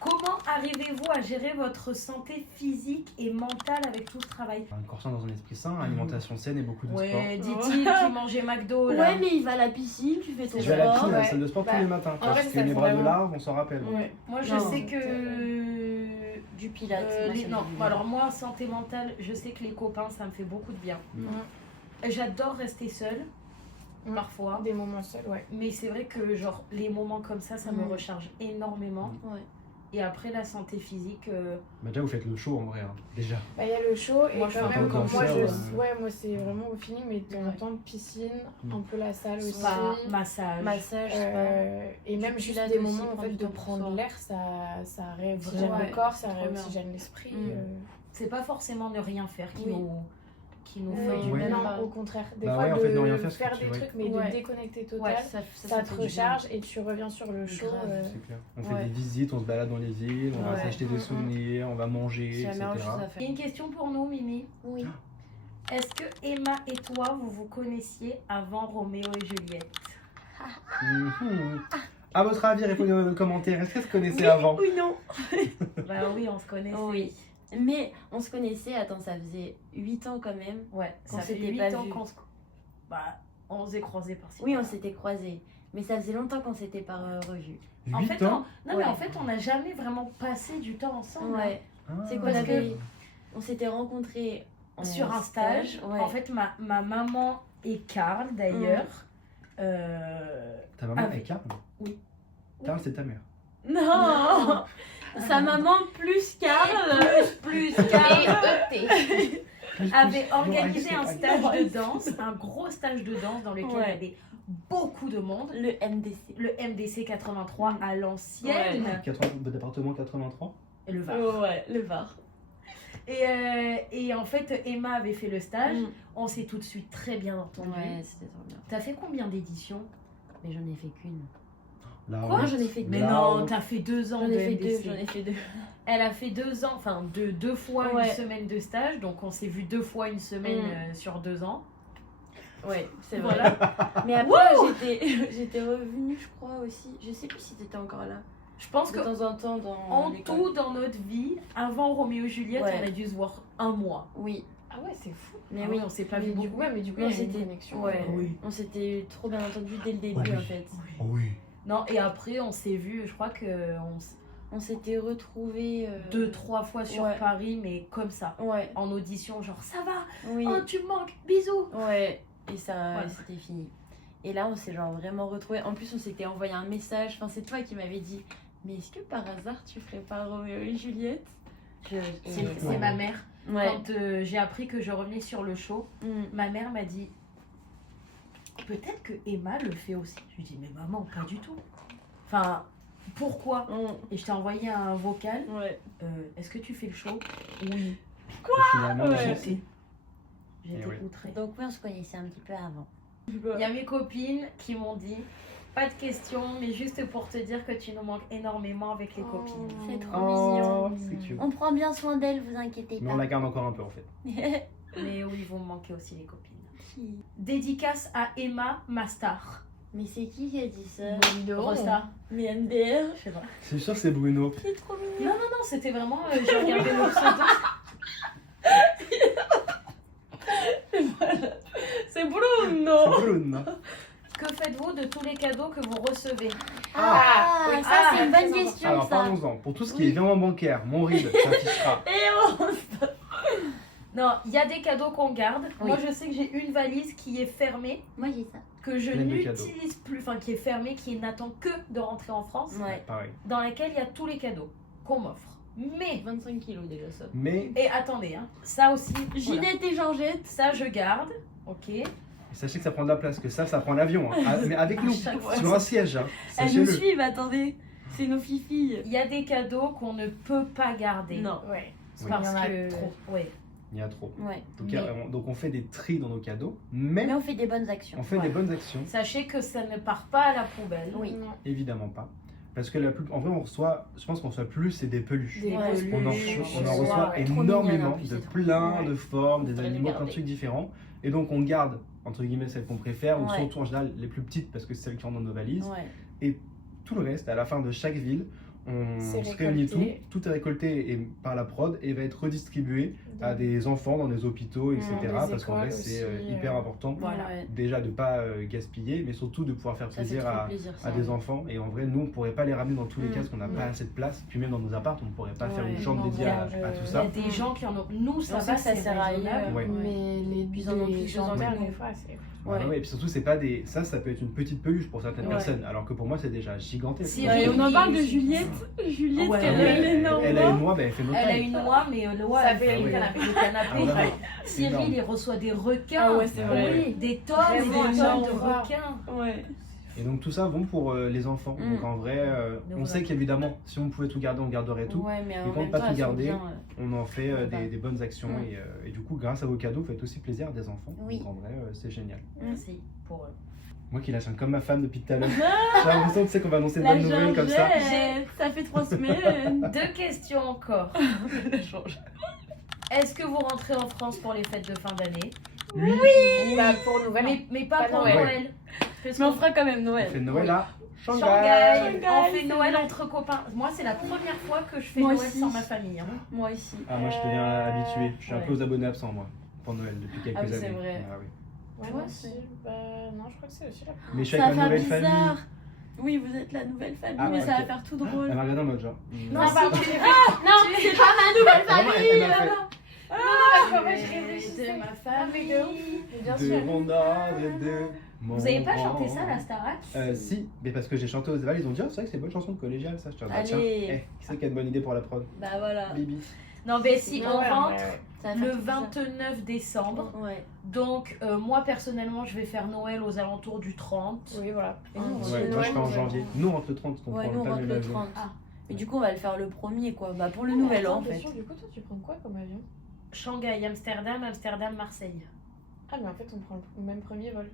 comment arrivez-vous à gérer votre santé physique et mentale avec tout ce travail? Un corps sain dans un esprit sain, alimentation saine et beaucoup de sport. Ouais, dit-il qui mangeait McDo là. Ouais, mais il va à la piscine, tu fais ton Je vais à la piscine, à la Ouais. salle de sport tous Bah, les matins. en Quand vrai, je ça, fais mes c'est bras de vraiment- larve, on s'en rappelle. Ouais. Moi, je Non. sais que. Du pilates. moi, ça me Non, fait du bien. alors moi, santé mentale, je sais que les copains, ça me fait beaucoup de bien. Ouais. J'adore rester seule, Mm. parfois. Des moments seuls, ouais. Mais c'est vrai que genre les moments comme ça me Mm. recharge énormément. Ouais. Et après la santé physique, Bah déjà vous faites le show en vrai, hein, déjà. Bah, il y a le show et Moi, je quand fais même, un peu quand moi, cancer, ouais, moi c'est vraiment au feeling, mais de temps en Ouais. temps, piscine, Mm. un peu la salle aussi. spa, massage. Massage, Et même Du juste pilates des aussi, moments en prendre fait du de temps pour prendre soi. l'air, ça réoxygène Ouais, le corps, ça trop bien. réoxygène l'esprit. Mm. C'est pas forcément ne rien faire qui Oui. nous Oui, fait du Ouais. bien. non, Pas. au contraire. Des Bah fois, ouais, en de fait, ne rien faire, faire c'est que des tu- trucs, mais Ouais. de déconnecter total, Ouais, ça fait te du bien. recharge et tu reviens sur le show. Grave. C'est clair. On fait Ouais. des visites, on se balade dans les îles, on va Ouais. s'acheter des Mm, souvenirs, on va manger, C'est la etc. meilleure chose à Il y a faire. une question pour nous, Mimi. Oui. Est-ce que Emma et toi, vous vous connaissiez avant Roméo et Juliette? Mhm. À votre avis, répondez dans les commentaires, est-ce que se connaissaient avant? Oui, non. Bah oui, on se connaissait. Oui. Mais on se connaissait, attends, ça faisait 8 ans quand même. Ouais, Qu'on ça fait s'était 8 pas ans vus. qu'on se... Bah, on s'est croisés par-ci. Oui, on par-là. s'était croisés. Mais ça faisait longtemps qu'on s'était pas revus. En 8 fait, ans? non, mais Ouais. en fait, on n'a jamais vraiment passé du temps ensemble. Ouais. Ah. C'est qu'on Parce avait. On s'était rencontrés en Sur un stage. Ouais. En fait, ma maman et Karl, d'ailleurs, Ta maman avec- est Karl? Oui. Karl, c'est ta mère. Non Sa maman plus Karl plus Karl Plus, avait plus, organisé non, un Alex, stage de danse, un gros stage de danse dans lequel il y Ouais. avait beaucoup de monde. Le MDC. Le MDC 83 à l'ancienne, Le département 83. et le Var. Ouais, le Var. Et en fait, Emma avait fait le stage. Mm. On s'est tout de suite très bien entendu. Ouais, c'était trop bien. T'as fait combien d'éditions? Mais j'en ai fait qu'une. La Quoi? honte. J'en ai fait Mais La non, honte. t'as fait 2 ans J'en de ai fait MDC. deux, j'en ai fait deux. Elle a fait 2 ans, enfin deux fois Ouais. une semaine de stage. Donc on s'est vu 2 fois une semaine sur 2 ans. Ouais, c'est vrai. Voilà. Mais après, j'étais revenue, je crois aussi. Je sais plus si t'étais encore là. Je pense de que temps en temps dans en l'école. tout dans notre vie, avant Roméo et Juliette, Ouais. on a dû se voir un mois. Oui, Ah ouais, c'est fou. mais Ah oui. ouais, on s'est pas Mais vu du beaucoup. coup, ouais, mais du coup, Non, il y a une c'était- connexion. ouais. Oui. On s'était trop bien entendu dès le début Oui. en fait. Oui. Non, et après, on s'est vu, je crois que On s'était retrouvés. 2-3 fois sur ouais. Paris, mais comme ça. Ouais, En audition, genre ça va, oui. oh tu me manques, bisous. Ouais, et ça, Voilà. c'était fini. Et là, on s'est genre vraiment retrouvés. En plus, on s'était envoyé un message. Enfin, c'est toi qui m'avais dit. Mais est-ce que par hasard, tu ferais pas Roméo et Juliette C'est ma mère. Ouais. Quand j'ai appris que je revenais sur le show, Mm. ma mère m'a dit peut-être que Emma le fait aussi. Je lui dis mais maman, pas du tout. Enfin, pourquoi? Et je t'ai envoyé un vocal. Ouais. Est-ce que tu fais le show? Oui. Et finalement, Ouais. j'étais- J'étais Eh oui. outrée. Donc oui, on se connaissait un petit peu avant. Il y a mes copines qui m'ont dit pas de questions, mais juste pour te dire que tu nous manques énormément avec les copines. C'est trop Oh, mignon. c'est cute. On prend bien soin d'elle, vous inquiétez Mais pas. on la garde encore un peu en fait. Mais oui, vous me manquez aussi les copines. Dédicace à Emma, ma star. Mais c'est qui a dit ça? Rosta. Mais MDR, Je sais pas. C'est sûr, c'est Bruno. c'est trop mignon. Non, non, non, c'était vraiment. J'ai regardé le pseudo. C'est Bruno. C'est Bruno. Que faites-vous de tous les cadeaux que vous recevez? Ah, oui. ça Ah, c'est une bonne très question Alors ça. parlons-en. Pour tout ce qui est virement bancaire, mon RIB s'affichera. Non, il y a des cadeaux qu'on garde. Oui. Moi, je sais que j'ai une valise qui est fermée, Moi j'ai ça. que je Pleine de cadeaux. n'utilise plus, enfin qui est fermée, qui n'attend que de rentrer en France, Ouais. Pareil. dans laquelle il y a tous les cadeaux qu'on m'offre. Mais, 25 kilos déjà ça. Mais et attendez, hein, ça aussi, voilà. Ginette et Georgette. Ça je garde, ok. sachez que ça prend de la place, que ça prend l'avion. Hein. Ah, mais avec nous, chaque fois. sur un siège. Hein. Elles nous Sachez-le. suivent, attendez. C'est nos filles. Il y a des cadeaux qu'on ne peut pas garder. Non. Ouais. Oui. Parce Il y en a que trop. ouais. Il y a trop. Ouais. Donc, donc on fait des tris dans nos cadeaux, mais Mais on fait des bonnes actions. on fait Voilà. des bonnes actions. Sachez que ça ne part pas à la poubelle. Oui. Non. Évidemment pas. Parce que en vrai, on reçoit, je pense qu'on reçoit plus, c'est des peluches. Des Ouais, peluches, On en reçoit ouais. Trop énormément, mignonne, en plus, de c'est trop plein mignon. de formes, des Faudrait les animaux, plein de garder. trucs différents. Et donc on garde, entre guillemets, celles qu'on préfère, ou Ouais. surtout en général les plus petites parce que c'est celles qui rentrent dans nos valises. Ouais. Tout le reste, à la fin de chaque ville, on C'est se réunit tout, récolté. tout est récolté et par la prod et va être redistribué à des enfants dans des hôpitaux, etc. des Parce qu'en vrai, écoles c'est aussi, hyper important. Voilà. Ouais. Déjà de pas gaspiller, mais surtout de pouvoir faire Ça fait plaisir trop à, plaisir, ça. à des enfants. Et en vrai, nous, on pourrait pas les ramener dans tous les Mm. cas parce qu'on n'a pas Ouais. assez de place. Puis même dans nos apparts, on pourrait pas faire Ouais. une chambre Non, dédiée à, voilà, à tout Il y ça. a des gens qui en ont. Nous, ça On sait va, que ça c'est sert à raisonnable. rien. Ouais. Mais les Puis ils en ont plus gens besoin que des nous. fois, c'est. Ouais. Ouais. Et puis surtout, c'est pas des. Ça peut être une petite peluche pour certaines Ouais. personnes, alors que pour moi, c'est déjà gigantesque. Si, Ouais, oui, on en oui, parle de oui. Juliette. Juliette, Ouais, qu'elle ouais. a une énorme Elle a voix. une noix, ben, elle fait notre Elle a taille. une noix, mais l'oie, Ça elle fait fait le le canapé. canapé. Ah, vraiment. Cyril, énorme. il reçoit des requins. Ah ouais, c'est vrai. Oui, des tonnes et Vraiment, des j'adore tonnes de voir. requins. Ouais. Et donc tout ça bon pour les enfants. Mm. Donc en vrai, on sait qu'évidemment, si on pouvait tout garder, on garderait tout. Ouais, mais Et en quand même pas temps, tout elles sont garder, bien, On en fait Voilà. des bonnes actions Mm. et du coup, grâce à vos cadeaux, vous faites aussi plaisir à des enfants. Oui. Donc en vrai, c'est génial. Merci pour eux. Moi qui lâche un comme ma femme depuis tout à l'heure. J'ai l'impression tu sais, qu'on va annoncer de La bonnes nouvelles comme ça. Georgette, ça fait 3 semaines. 2 questions encore. Est-ce que vous rentrez en France pour les fêtes de fin d'année? Bah, pour Nouvelle An. Mais pas Pas pour Noël. Noël. Parce Mais on qu'on fera quand même On Noël. fait Noël à Shanghai. Shanghai, Shanghai, on fait c'est Noël vrai. entre copains. Moi, c'est la première fois que je fais Moi Noël aussi. sans ma famille. hein. Moi aussi. Ah, moi je deviens habitué. Je suis un Ouais. peu aux abonnés absents, moi, pour Noël depuis quelques Ah oui, années. c'est vrai. Ah, oui. Ouais, Toi, moi aussi. Bah, non, je crois que c'est aussi la première. Mais je suis Ça avec va ma faire nouvelle bizarre. famille. Oui, vous êtes la nouvelle famille, Ah, mais ça ok. va faire tout drôle. Elle m'a regardé en mode genre. Non, Non, si, pardon, tu- j'ai fait. Non, c'est pas ma nouvelle Vraiment, famille. elle m'a fait Parce qu'en fait, je réfléchissais. de ma Ah, mais de ouf. famille. Mais bien de sûr. mon âme et de mon Vous avez pas rang. chanté ça, la Starac? Si, mais parce que j'ai chanté aux Évals, ils ont dit, ah, c'est vrai que c'est une bonne chanson de collégiale, ça. Je te dis, bah, tiens, Allez. qui c'est qui a une bonne idée pour la prod? Bah voilà. Bibi. Non, mais si, Ouais, on ouais, rentre ouais. Ça va faire le tout bizarre. 29 décembre. Ouais. Donc, moi, personnellement, je vais faire Noël aux alentours du 30. Oui, voilà. Et Ah, nous, on ouais, Ouais, fait moi je Noël, fais en Nouvel An. janvier. Nous on rentre le 30 parce qu'on Ouais, nous prend on pas rentre le le même avion. 30. Ah. Mais du coup, on va le faire le premier, quoi. Bah pour le Mais nouvel an, attends, en fait. question, du coup, toi, tu prends quoi comme avion? Shanghai, Amsterdam, Amsterdam, Marseille. Ah, mais en fait, on prend le même premier vol.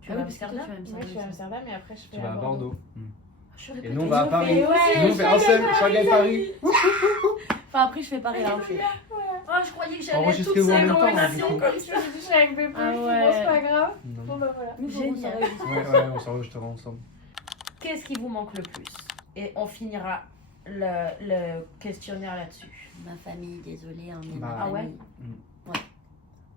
Tu Ah vas à oui, parce que toi, Amsterdam? tu vas à Moi, je suis à Amsterdam. Amsterdam et après, je fais Tu vas à Bordeaux. Je Et répète nous on les va à autres. Paris. ouais, Nous on fait un seul, Shanghai Paris. Enfin, après, je fais pareil là. Ah, je croyais que j'allais être Enregistrez toute vous en seule même dans temps, une hein, nation du coup. comme Je ça. suis avec Bébé, Ah je ouais. pense c'est pas grave. Non. Bon, bah voilà. Nous, Génial. Ouais, on s'enregistrera ensemble. Qu'est-ce qui vous manque le plus? Et on finira le questionnaire là-dessus. Ma famille, désolée, hein, mais Bah, ma ah ouais famille.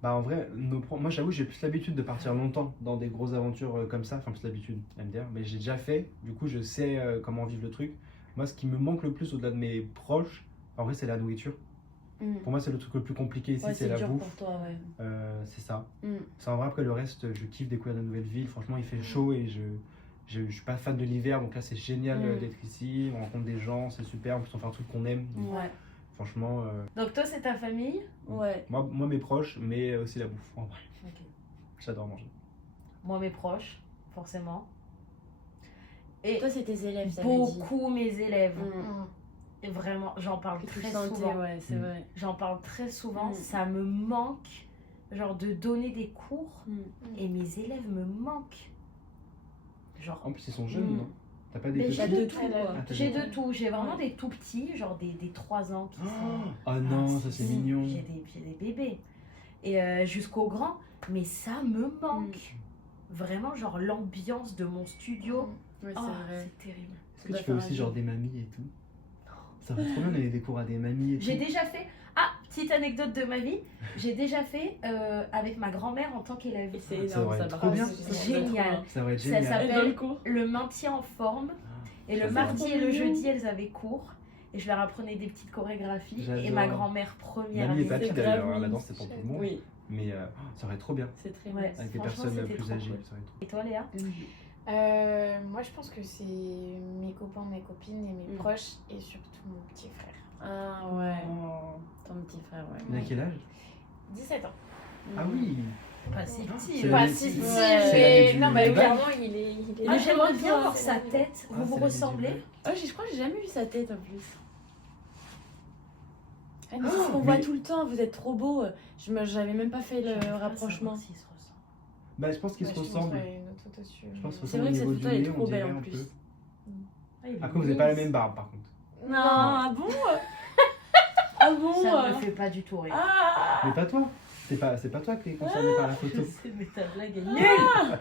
Bah en vrai, moi j'avoue j'ai plus l'habitude de partir longtemps dans des grosses aventures comme ça, enfin plus l'habitude, MDR, mais j'ai déjà fait, du coup je sais comment vivre le truc. Moi ce qui me manque le plus au-delà de mes proches, en vrai c'est la nourriture. Pour moi c'est le truc le plus compliqué ici, Ouais, c'est la dur bouffe. pour toi, ouais. C'est ça. Mm. C'est en vrai après le reste, je kiffe découvrir de nouvelles villes, franchement il fait chaud et je suis pas fan de l'hiver, donc là c'est génial d'être ici, on rencontre des gens, c'est super, en plus on fait un truc qu'on aime. Donc, Ouais. franchement, Donc toi, c'est ta famille. Ouais. moi mes proches, mais aussi la bouffe, en vrai. Ok. J'adore manger. Moi, mes proches, forcément. Et Toi, c'est tes élèves, ça veut dire. beaucoup mes élèves. Mm. Et vraiment, j'en parle Que tu très sentais, souvent. ouais, c'est Mm. vrai. J'en parle très souvent. Mm. Ça me manque, genre, de donner des cours. Mm. Et mes élèves me manquent. Genre, En plus ils sont jeunes, Mm. non? T'as pas des Mais petits? j'ai T'as de de tout, tout, quoi. Ah, t'as j'ai des- de tout. J'ai vraiment des tout petits, genre des 3 ans qui sont... Oh non, Ah, ça c'est si, mignon. J'ai des bébés. Et jusqu'aux grands. Mais ça me manque. Vraiment, genre, l'ambiance de mon studio. Ouais, Oh, c'est vrai. c'est terrible. Est-ce que tu fais aussi genre des mamies et tout? Ça va trop bien donner des cours à des mamies et tout. J'ai déjà fait... Ah, petite anecdote de ma vie. J'ai déjà fait avec ma grand-mère en tant qu'élève. Et c'est Ça énorme, aurait ça été va. trop bien. C'est génial. Ça va être Ça génial. s'appelle le maintien en forme. Et le J'adore. mardi et le jeudi, elles avaient cours. Et je leur apprenais des petites chorégraphies. Et J'adore. ma grand-mère première. Mamie et les- papy c'est d'ailleurs, grave, hein, la oui. danse c'est pour tout le monde. Oui, Mais ça aurait été trop bien. c'est très Ouais. bien. Avec des Franchement, personnes c'était plus trop âgées. cool. Ça aurait été trop... Et toi, Léa? Moi, je pense que c'est mes copains, mes copines et mes proches et surtout mon petit frère. Ah ouais, ton petit frère, ouais. Il a quel âge? 17 ans. Ah oui. Pas si petit. C'est hein. la Pas vie- si c'est- petit, c'est mais la vie non, du mais bac. clairement, il est Ah, j'aimerais bien toi, voir c'est sa la vie. tête. Ah, Vous vous c'est la vie du ressemblez? bac. Oh, je crois que j'ai jamais vu sa tête en plus. Ah, mais Oh, c'est ce qu'on mais- voit tout le temps, vous êtes trop beaux. J'avais même pas fait J'arrive pas le à rapprochement. savoir s'ils se ressemblent. Bah je pense qu'ils Ouais, se je te ressemblent. montrerai une autre photo dessus. Je pense qu'ils se C'est ressemblent vrai que au niveau cette photo, du elle est nez, trop on belle dirait en un plus. peu. Ah, il est Après vous avez pas la mince. même barbe par contre. Non, ah bon? Ah bon? Ça me fait pas du tout rire. Ah! Mais pas toi. C'est pas toi qui est concerné par la photo. Je sais, mais ta blague est nulle. Nulle!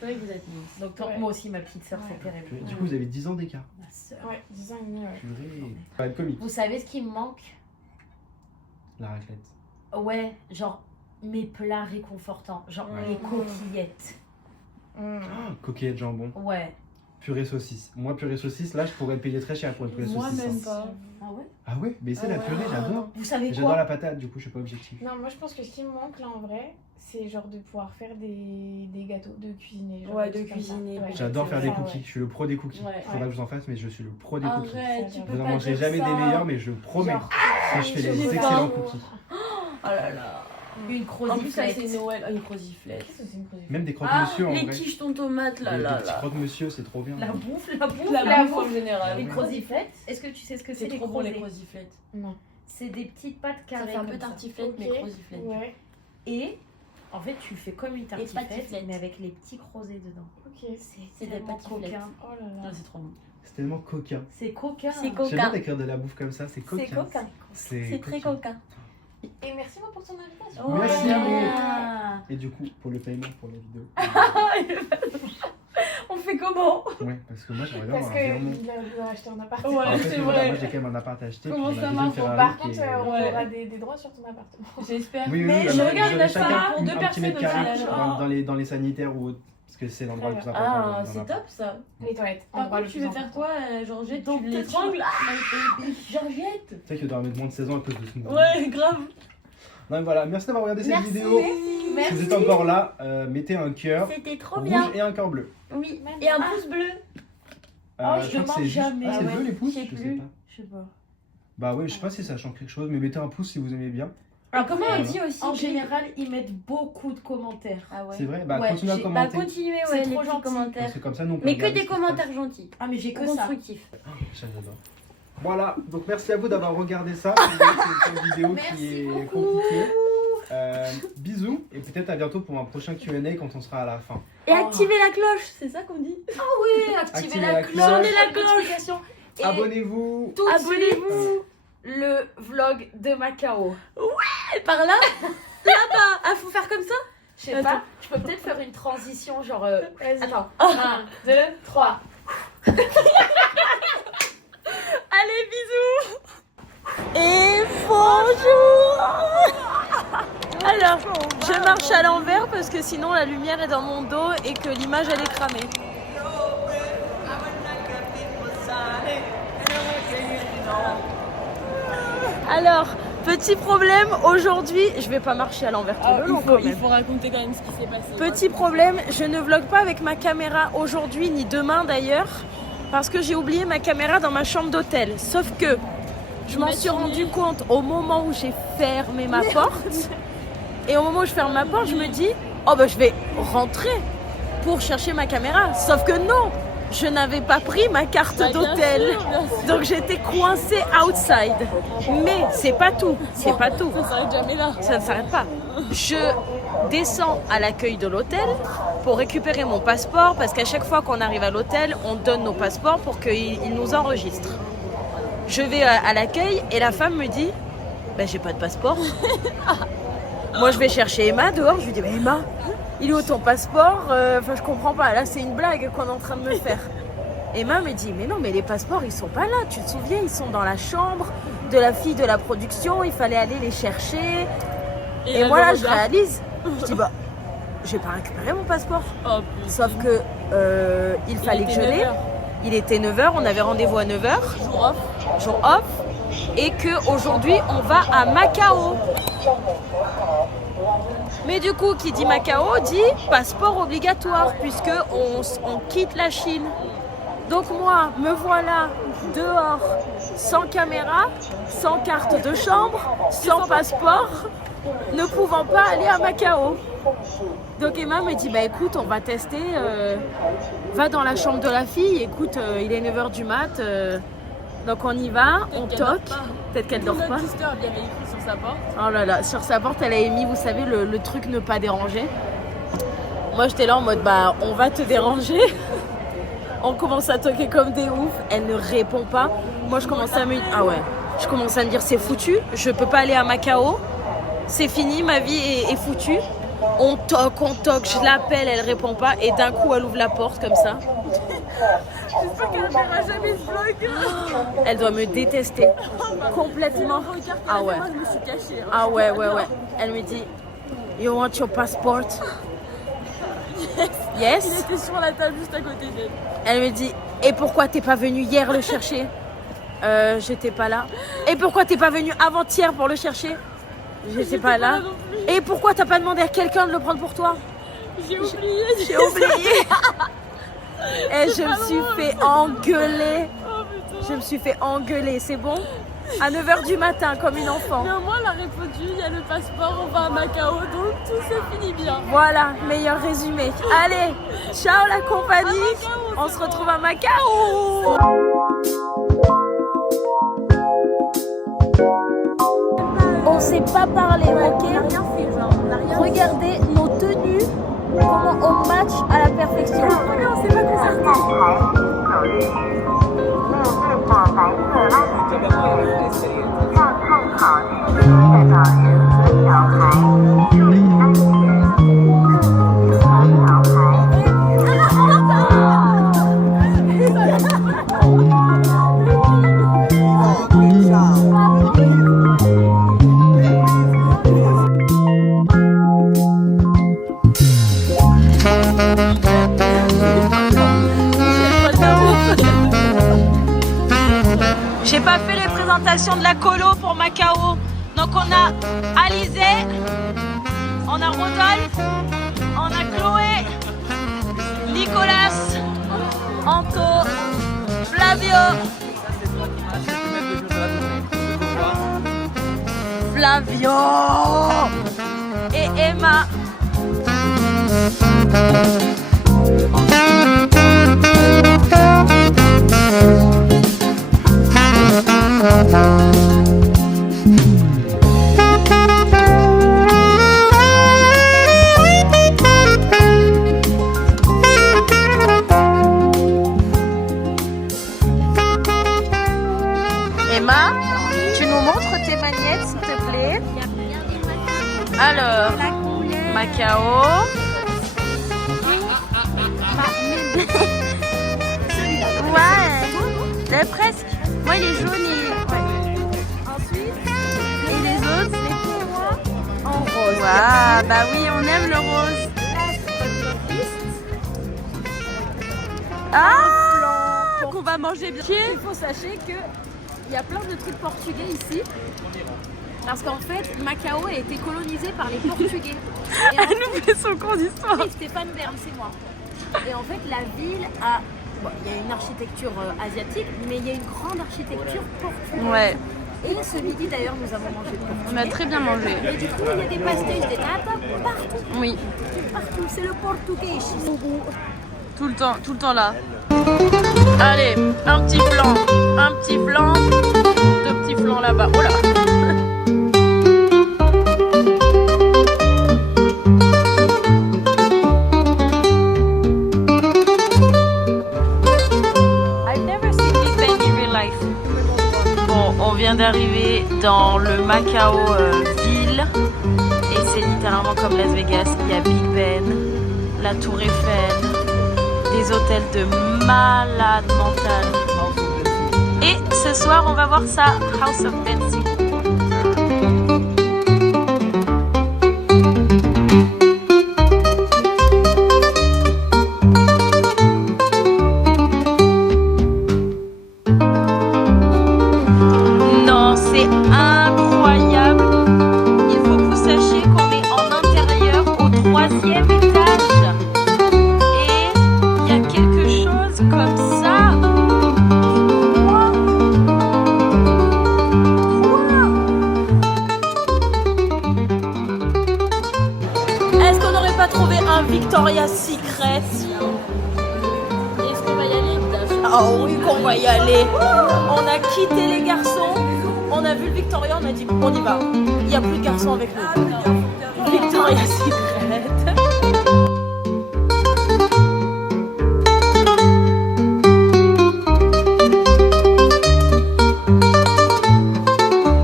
C'est vrai que vous êtes mince. Donc Ouais. moi aussi, ma petite sœur, c'est Ouais. terrible. Du coup vous avez 10 ans d'écart. Ma sœur. Ouais, 10 ans et demi, ouais. Purée. Pas de comique. Vous savez ce qui me manque? La raclette. Ouais, genre mes plats réconfortants. Genre Ouais. les coquillettes. Coquillette jambon. Ouais. Purée saucisse. Moi purée saucisse là je pourrais payer très cher pour une purée Moi saucisse. même hein. pas. Ah ouais? Ah ouais, mais c'est Ah la ouais. purée, j'adore. Vous savez J'adore quoi? la patate, du coup je suis pas objectif. Non, moi je pense que ce qui me manque là en vrai, c'est genre de pouvoir faire des gâteaux, de cuisiner. Genre, Ouais, des de trucs comme ça. cuisiner, Ouais, J'adore c'est faire des vrai, cookies, je suis le pro des cookies. Ouais. Faudra que je vous en fasse, mais je suis le pro des cookies. Arrête, tu Vous peux Vous en pas mangerez dire jamais ça. des meilleurs, mais je promets Genre, que je fais je des sais excellents pas. cookies. Oh là là. Une En plus, là, croziflette. c'est Noël. Oh, une croziflette. Qu'est-ce que c'est une croziflette? Même des croque-monsieur en Les vrai. quiches ton tomate, là, Des là, petits là. croque-monsieur, c'est trop bien. La bouffe, la bouffe. La bouffe en général. Les Ouais. croziflettes. Est-ce que tu sais ce que c'est C'est les trop bon, les crozets? croziflettes. Non. C'est des petites pâtes Ça carrées fait un comme peu ça. tartiflette, mais Ok. croziflette. Ouais, Et en fait, tu fais comme une tartiflette, patiflettes. mais avec les petits crozets dedans. ok. C'est des tellement patiflettes. coquin. Oh là Ah, là. c'est trop bon. C'est tellement coquin. C'est coquin. C'est J'aime bien coquin. d'écrire de la bouffe comme ça, c'est coquin. C'est coquin. C'est très coquin. Et merci moi pour ton invitation. Oh, Merci ouais. à vous. Ah. Et du coup, pour le paiement pour la vidéo. On fait comment? Ouais, parce que moi j'aimerais bien Parce avoir un virement. qu'il a acheté un appart. Ouais. En fait, c'est voilà, vrai. moi j'ai quand même un appart à acheter. Comment puis on a ça déjà une marche? Bon, Ferrari par qui contre, est- on Ouais. aura des droits sur ton appartement. J'espère. Oui, oui, Mais bah, je vous regarde aurez la chacun ça pour un deux petit personnes mètre au carré final. dans les sanitaires ou autres. Parce que c'est l'endroit le plus important. Ah, dans c'est l'appart. top ça. Les toilettes. Par endroit contre, le tu plus veux faire important. quoi, Georgette? Donc, Tu l'étrangles? Georgette? Tu sais qu'il doit mettre moins de 16 ans à cause de ce mouvement. Ouais, grave. Donc voilà, merci d'avoir regardé cette Merci. vidéo. Si vous êtes encore là, mettez un cœur C'était trop rouge bien. et un cœur bleu. Oui. Même Et un Ah. pouce bleu. Oh, je crois que demande c'est juste- jamais. Ah, c'est Ah bleu ouais, les pouces? je sais Je sais plus. pas. Je sais pas. Bah ouais, je sais pas si ça change quelque chose, mais mettez un pouce si vous aimez bien. Alors, comment on Voilà. dit aussi? En général, ils mettent beaucoup de commentaires. Ah ouais. C'est vrai? Bah Ouais, continuez à j'ai- Bah, commenter. continuez, C'est ouais, les trop petits gentil. commentaires. Parce que comme ça, nous on peut Mais que regarder des ce qui se passe. commentaires gentils. Ah, mais j'ai que ça. Constructifs. J'adore. Voilà, donc merci à vous d'avoir regardé ça. C'est une vidéo qui Merci est beaucoup. compliquée. Bisous et peut-être à bientôt pour un prochain Q&A quand on sera à la fin. Et Oh. activez la cloche, c'est ça qu'on dit? Oui, activez Activez la la cloche. cloche. Sonnez la cloche. notification. Et Abonnez-vous. tout de Abonnez-vous. suite, le vlog de Macao. Et par là? Là-bas. Ah, faut faire comme ça? Je sais Attends. pas, je peux peut-être faire une transition genre... Vas-y. Attends, Ah. 1, 2, 3. Allez, bisous. Et bonjour. Alors, je marche à l'envers parce que sinon la lumière est dans mon dos et que l'image elle est cramée. Alors, petit problème aujourd'hui, je vais pas marcher à l'envers tout le long quand même. Il faut raconter quand même ce qui s'est passé. Petit problème, je ne vlog pas avec ma caméra aujourd'hui ni demain d'ailleurs parce que j'ai oublié ma caméra dans ma chambre d'hôtel. Sauf que je m'en suis rendu compte au moment où j'ai fermé ma porte. Et au moment où je ferme ma porte, je me dis oh bah je vais rentrer pour chercher ma caméra. Sauf que non, je n'avais pas pris ma carte d'hôtel. Donc j'étais coincée outside. Mais c'est pas tout, c'est pas tout. Ça s'arrête jamais là. Ça ne s'arrête pas. Je descends à l'accueil de l'hôtel pour récupérer mon passeport parce qu'à chaque fois qu'on arrive à l'hôtel, on donne nos passeports pour qu'ils nous enregistrent. Je vais à l'accueil et la femme me dit bah, j'ai pas de passeport. Moi je vais chercher Emma dehors, je lui dis mais Emma, il est où ton passeport? Enfin je comprends pas, là c'est une blague qu'on est en train de me faire. Emma me dit mais non mais les passeports ils sont pas là, tu te souviens, ils sont dans la chambre de la fille de la production, il fallait aller les chercher. Et moi là je réalise, je dis bah j'ai pas récupéré mon passeport. Oh, sauf que il fallait que je l'ai. Il était 9h, on avait rendez-vous à 9h. Jour off. Et qu'aujourd'hui on va à Macao. Mais du coup, qui dit Macao dit passeport obligatoire puisque on quitte la Chine. Donc moi, me voilà dehors, sans caméra, sans carte de chambre, sans passeport, ne pouvant pas aller à Macao. Donc Emma me dit bah écoute, on va tester, va dans la chambre de la fille, écoute, il est 9h du mat, donc on y va, on toque. Peut-être qu'elle dort pas. Notre sister avait écrit sur sa porte. Oh là là, sur sa porte, elle a mis, vous savez, le truc ne pas déranger. Moi, j'étais là en mode, bah, on va te déranger. On commence à toquer comme des oufs. Elle ne répond pas. Moi, je commence à me dire, c'est foutu. Je peux pas aller à Macao. C'est fini, ma vie est foutue. On toque, je l'appelle, elle répond pas. Et d'un coup, elle ouvre la porte comme ça. J'espère qu'elle ne verra jamais ce vlog. Elle doit me détester complètement. Ah ouais. Je me suis cachée. Ah ouais. Elle me dit, you want your passport? Yes. Il était sur la table juste à côté d'elle. Elle me dit, et pourquoi t'es pas venu hier le chercher? J'étais pas là. Et pourquoi t'es pas venu avant-hier pour le chercher? J'étais pas là. Et pourquoi t'as pas demandé à quelqu'un de le prendre pour toi? J'ai oublié. Et je me suis fait engueuler. Je me suis fait engueuler, c'est bon? À 9h du matin, comme une enfant. Mais au moins, elle a répondu, il y a le passeport, on va à Macao, donc tout se finit bien. Voilà, meilleur résumé. Allez, ciao la compagnie. On se retrouve à Macao. On s'est pas parlé, ok? Regardez nos tenues, comment on match à la perfection. On s'est pas concerté. J'ai pas fait les présentations de la colo pour Macao. Donc on a Alizé, on a Rodolphe, on a Chloé, Nicolas, Anto, Flavio, et Emma. Emma, tu nous montres tes magnettes s'il te plaît. Alors, Macao. Ouais, presque. Moi, il est jaune et les autres, En rose. Waouh, bah oui, on aime le rose. Ah, qu'on va manger bien. Il faut sachez que il y a plein de trucs portugais ici. Parce qu'en fait, Macao a été colonisé par les Portugais. Et en Elle nous fait son cours d'histoire. oui, Stéphane Bern, c'est moi. Et en fait, la ville a... Bon, il y a une architecture asiatique, mais il y a une grande architecture portugaise. Ouais, Et ce midi, d'ailleurs, nous avons mangé portugais. on a très bien mangé. Et du coup, il y a des pastéis de nata partout. Oui, Partout, c'est le portugais ici. tout le temps là. Allez, un petit flan, deux petits flans là-bas. Oh là. I've never seen Big Ben in real life. Bon, on vient d'arriver dans le Macao ville et c'est littéralement comme Las Vegas. Il y a Big Ben, la Tour Eiffel, des hôtels de malade mental. Et ce soir, on va voir ça, House of Dancing. Non, c'est incroyable. Il faut que vous sachiez qu'on est en intérieur au 3e étage. Et il y a quelque chose comme ça. Est-ce qu'on n'aurait pas trouvé un Victoria's Secret? Est-ce qu'on va y aller? Ah oui qu'on va y aller. On a quitté les garçons, on a vu le Victoria, on a dit on y va. Il n'y a plus de garçons avec nous. Victoria's Secret.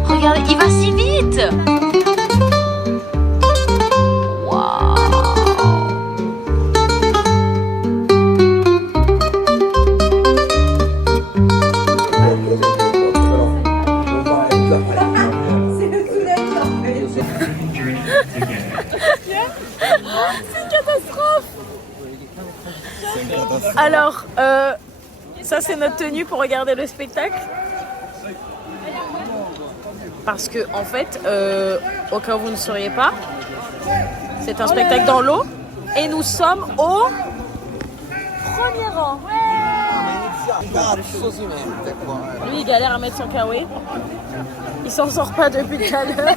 Regardez, il va si vite. Waouh. Alors, ça c'est notre tenue pour regarder le spectacle. Parce que en fait, au cas où vous ne sauriez pas, c'est un spectacle dans l'eau et nous sommes au premier rang. Lui il galère à mettre son kawaii. Il s'en sort pas depuis tout à l'heure.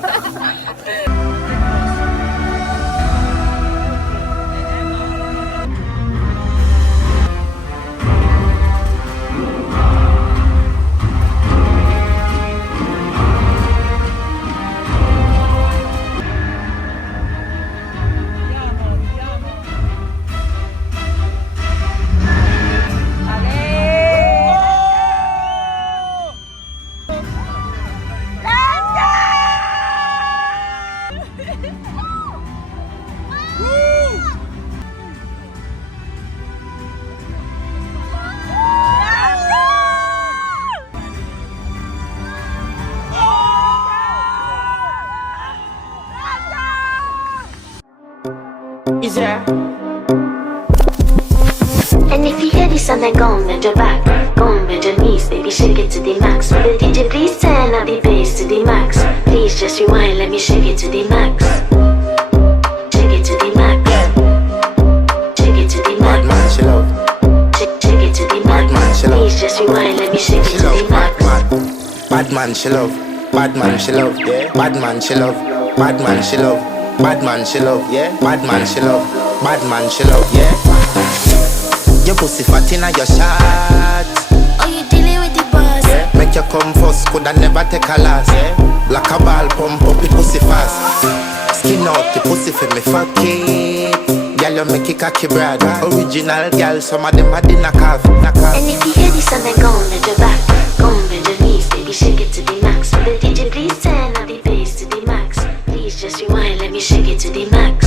And if you hear this song, then go and bend your back, go and bend your knees, baby, shake it to the max. Will the DJ please turn up the bass to the max? Please just rewind, let me shake it to the max. Shake it to the max. Shake it to the max. Bad man, she love. Shake it to the Bad man, max. she love. Please just rewind, let me shake it She to love. the max. Bad man, she love. Bad man, she love. Yeah. Bad man, she love. Bad man, she love. Bad man, she love. Yeah. Bad man, she love. Bad man, she love. Yeah. Your pussy fat inna your shot. Oh, you dealing with the boss? Yeah. Make you come first, coulda never take a last. Yeah. Like a ball, pump up the pussy fast. Skin out the pussy for me fuck it. Girl, you make it cocky brad. Original girl, some of them are the knockoff. And if you hear this song, then go and bend your back, go and bend your knees, baby, shake it to the max. Will the DJ please turn up the bass to the max? Please just rewind, let me shake it to the max.